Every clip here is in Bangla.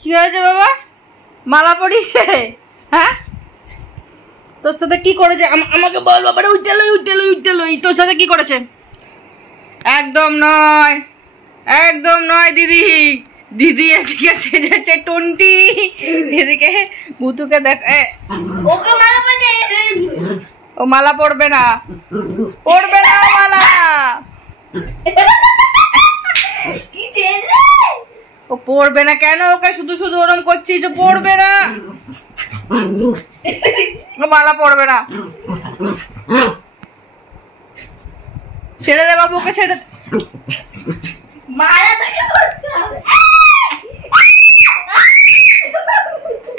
কি হয়েছে বাবা? মালা পরিয়েছে? হ্যাঁ, তোর সাথে কি করেছে আমাকে বল বাবা। উঠে তোর সাথে কি করেছে? একদম নয়, একদম নয় দিদি। দিদি এদিকে সেজেছে টুন্টি, এদিকে ভুতুকে দেখ। ওকে মালা পড়ে, ও মালা পড়বে না, পড়বে না মালা। কি তেজ ও পড়বে না কেন? ওকে শুধু শুধু ওরম করছিস, ও পড়বে না, ও মালা পড়বে না। ছেড়ে দে বাবু, ওকে ছেড়ে দে। মালা তাকে পড়তে হবে।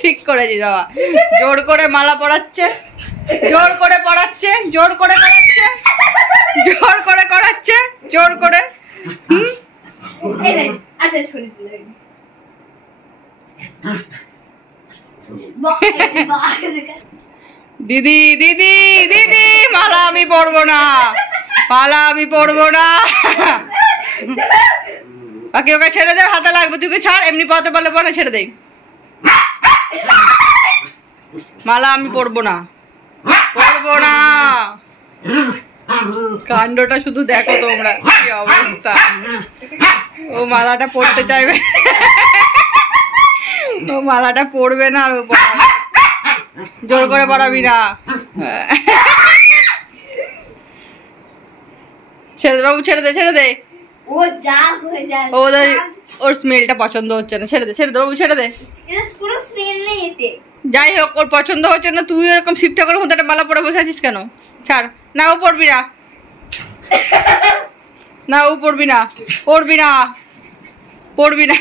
ঠিক করেছি বাবা, জোর করে মালা পড়াচ্ছে, জোর করে পড়াচ্ছে, জোর করে করাচ্ছে, জোর করে করাচ্ছে, জোর করে। এই রে, আচ্ছা ছড়ি দিলে দিদি দিদি দিদি, মালা আমি পড়বো না, মালা আমি পড়বো না। বাকি ওকে ছেড়ে দে, হাতে লাগবে, তুই ছাড়। এমনি পড়তে পারলে পড়ে, ছেড়ে দে। মালা আমি পড়বো না, পড়বো না। কাণ্ডটা শুধু দেখো তোমরা, কি অবস্থা। ও মালাটা পড়তে চাইবে, ও মালাটা পড়বে না, আর ও পড়াবে। জোর করে পড়াবি না। ছেড়ে দে বাবু, ছেড়ে দে, ছেড়ে দে। ও যা হয়ে যায়, ওর স্মেলটা পছন্দ হচ্ছে না, ছেড়ে দে, ছেড়ে দে বাবু, ছেড়ে দে। পুরো স্মেল নেই এতে। যাই হোক, ওর পছন্দ হচ্ছে না, তুই এরকম শিবটা করে মতো একটা মালা পরে বসে আছিস কেন? ছাড় না, ও পড়বি না, না ও পড়বি না, পড়বি না, পড়বি না।